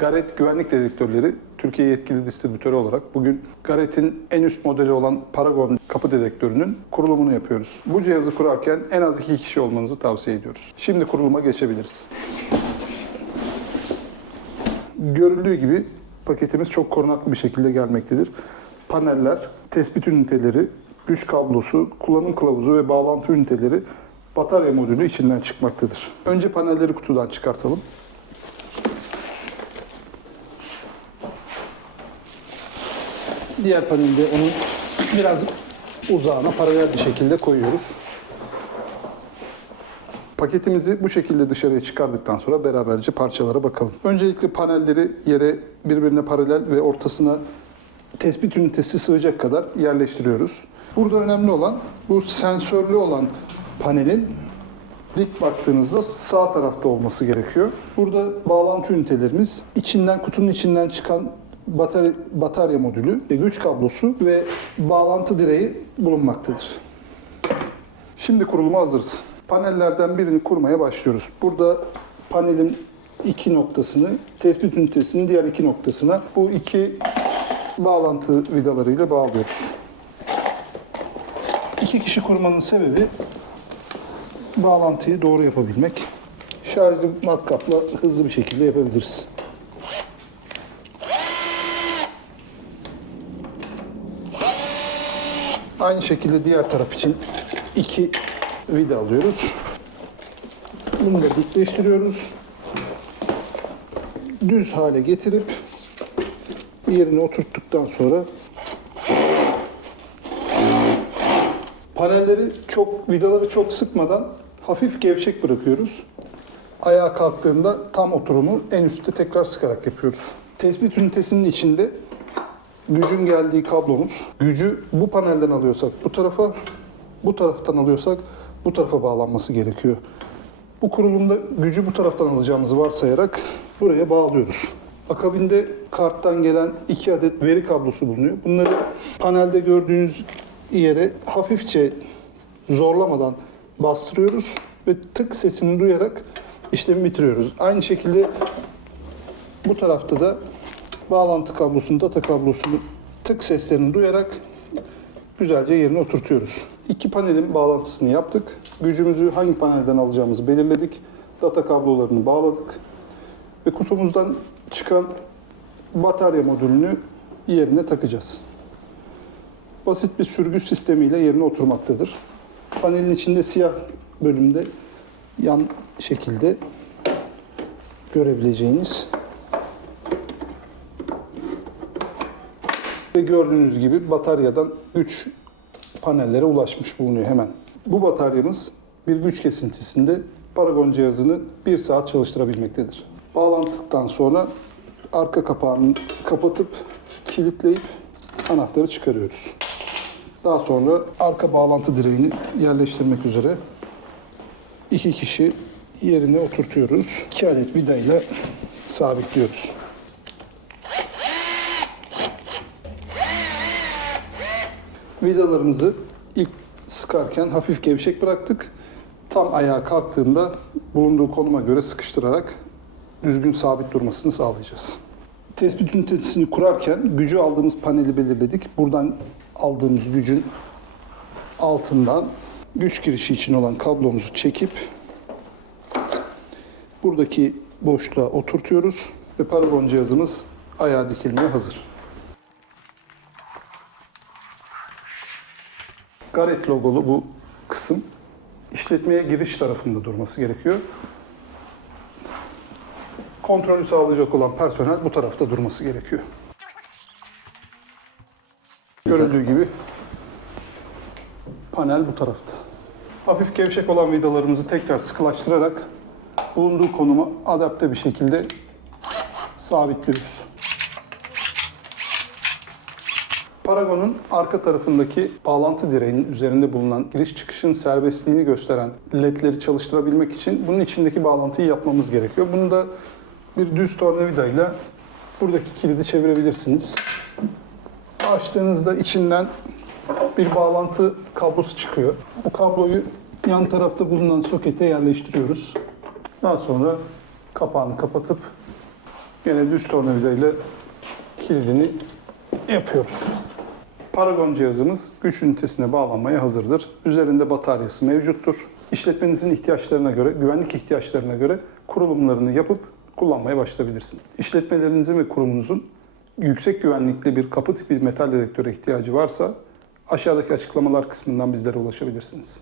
Garrett güvenlik dedektörleri Türkiye yetkili distribütörü olarak bugün Garrett'in en üst modeli olan Paragon kapı dedektörünün kurulumunu yapıyoruz. Bu cihazı kurarken en az iki kişi olmanızı tavsiye ediyoruz. Şimdi kuruluma geçebiliriz. Görüldüğü gibi paketimiz çok korunaklı bir şekilde gelmektedir. Paneller, tespit üniteleri, güç kablosu, kullanım kılavuzu ve bağlantı üniteleri batarya modülü içinden çıkmaktadır. Önce panelleri kutudan çıkartalım. Diğer panelde onun biraz uzağına paralel bir şekilde koyuyoruz. Paketimizi bu şekilde dışarıya çıkardıktan sonra beraberce parçalara bakalım. Öncelikle panelleri yere birbirine paralel ve ortasına tespit ünitesi sığacak kadar yerleştiriyoruz. Burada önemli olan bu sensörlü olan panelin dik baktığınızda sağ tarafta olması gerekiyor. Burada bağlantı ünitelerimiz içinden kutunun içinden çıkan batarya, batarya modülü, ve güç kablosu ve bağlantı direği bulunmaktadır. Şimdi kuruluma hazırız. Panellerden birini kurmaya başlıyoruz. Burada panelin iki noktasını, tespit ünitesinin diğer iki noktasına bu iki bağlantı vidalarıyla bağlıyoruz. İki kişi kurmanın sebebi bağlantıyı doğru yapabilmek. Şarjı matkapla hızlı bir şekilde yapabiliriz. Aynı şekilde diğer taraf için iki vida alıyoruz. Bunu da dikleştiriyoruz. Düz hale getirip yerine oturttuktan sonra panelleri çok vidaları çok sıkmadan hafif gevşek bırakıyoruz. Ayağa kalktığında tam oturumu en üstte tekrar sıkarak yapıyoruz. Tespit ünitesinin içinde gücün geldiği kablomuz. Gücü bu panelden alıyorsak bu tarafa, bu taraftan alıyorsak bu tarafa bağlanması gerekiyor. Bu kurulumda gücü bu taraftan alacağımızı varsayarak buraya bağlıyoruz. Akabinde karttan gelen iki adet veri kablosu bulunuyor. Bunları panelde gördüğünüz yere hafifçe zorlamadan bastırıyoruz ve tık sesini duyarak işlemi bitiriyoruz. Aynı şekilde bu tarafta da bağlantı kablosunu, data kablosunu tık seslerini duyarak güzelce yerine oturtuyoruz. İki panelin bağlantısını yaptık. Gücümüzü hangi panelden alacağımızı belirledik. Data kablolarını bağladık. Ve kutumuzdan çıkan batarya modülünü yerine takacağız. Basit bir sürgü sistemiyle yerine oturmaktadır. Panelin içinde siyah bölümde yan şekilde görebileceğiniz Ve gördüğünüz gibi bataryadan güç panellere ulaşmış bulunuyor hemen. Bu bataryamız bir güç kesintisinde Paragon cihazını bir saat çalıştırabilmektedir. Bağlantıktan sonra arka kapağını kapatıp kilitleyip anahtarı çıkarıyoruz. Daha sonra arka bağlantı direğini yerleştirmek üzere iki kişi yerine oturtuyoruz. İki adet vida ile sabitliyoruz. Vidalarımızı ilk sıkarken hafif gevşek bıraktık. Tam ayağa kalktığında bulunduğu konuma göre sıkıştırarak düzgün sabit durmasını sağlayacağız. Tespit ünitesini kurarken gücü aldığımız paneli belirledik. Buradan aldığımız gücün altından güç girişi için olan kablomuzu çekip buradaki boşluğa oturtuyoruz ve paragon cihazımız ayağa dikilmeye hazır. Garrett logolu bu kısım işletmeye giriş tarafında durması gerekiyor. Kontrolü sağlayacak olan personel bu tarafta durması gerekiyor. Görüldüğü gibi panel bu tarafta. Hafif gevşek olan vidalarımızı tekrar sıkılaştırarak bulunduğu konuma adapte bir şekilde sabitliyoruz. Paragon'un arka tarafındaki bağlantı direğinin üzerinde bulunan giriş çıkışın serbestliğini gösteren ledleri çalıştırabilmek için bunun içindeki bağlantıyı yapmamız gerekiyor. Bunu da bir düz tornavidayla buradaki kilidi çevirebilirsiniz. Açtığınızda içinden bir bağlantı kablosu çıkıyor. Bu kabloyu yan tarafta bulunan sokete yerleştiriyoruz. Daha sonra kapağını kapatıp Gene düz tornavidayla kilidini yapıyoruz. Paragon cihazımız güç ünitesine bağlanmaya hazırdır. Üzerinde bataryası mevcuttur. İşletmenizin ihtiyaçlarına göre, güvenlik ihtiyaçlarına göre kurulumlarını yapıp kullanmaya başlayabilirsiniz. İşletmelerinizin ve kurumunuzun yüksek güvenlikli bir kapı tipi metal detektöre ihtiyacı varsa aşağıdaki açıklamalar kısmından bizlere ulaşabilirsiniz.